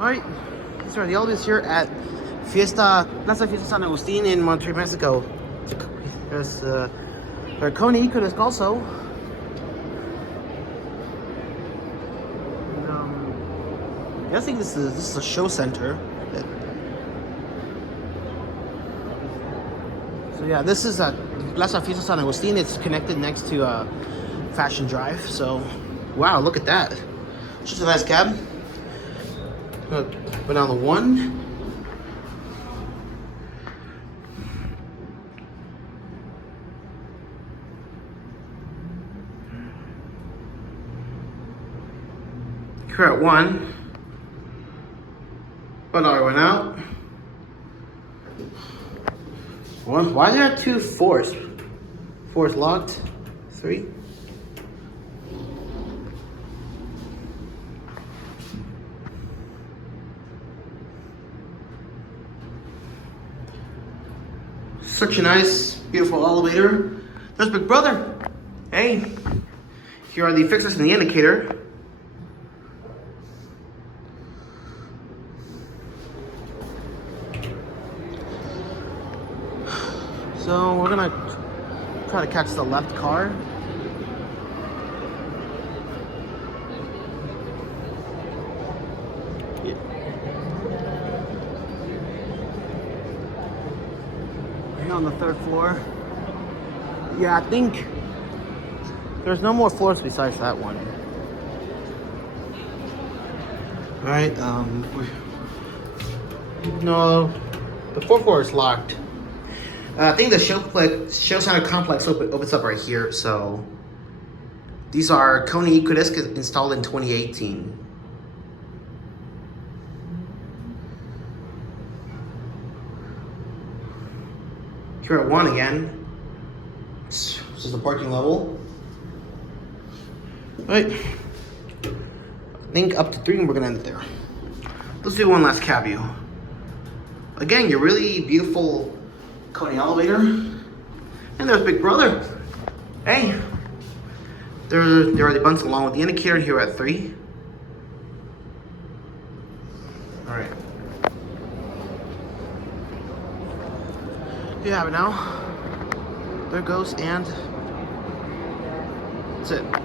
Alright, these are the elevators here at Plaza Fiesta San Agustin in Monterrey, Mexico. There's KONE Ecodisc also. And, I think this is a show center. So yeah, this is at Plaza Fiesta San Agustin. It's connected next to Fashion Drive. So, wow, look at that. Just a nice cab. Go down the one. Here at one. $1 went out. One. Why is there two fours? Fours locked. 3. Such a nice, beautiful elevator. There's Big Brother. Hey, here are the fixtures and the indicator. So we're gonna try to catch the left car. On the 3rd floor. Yeah, I think there's no more floors besides that one. All right, no, the 4th floor is locked. I think the show center complex opens up right here. So these are KONE Ecodisc installed in 2018. Here at 1 again. This is the parking level. Right. I think up to 3 and we're gonna end it there. Let's do one last cab view. Again, your really beautiful KONE elevator. And there's Big Brother. Hey. There are the buttons along with the indicator here at 3. Alright. You have it now. There it goes, and that's it.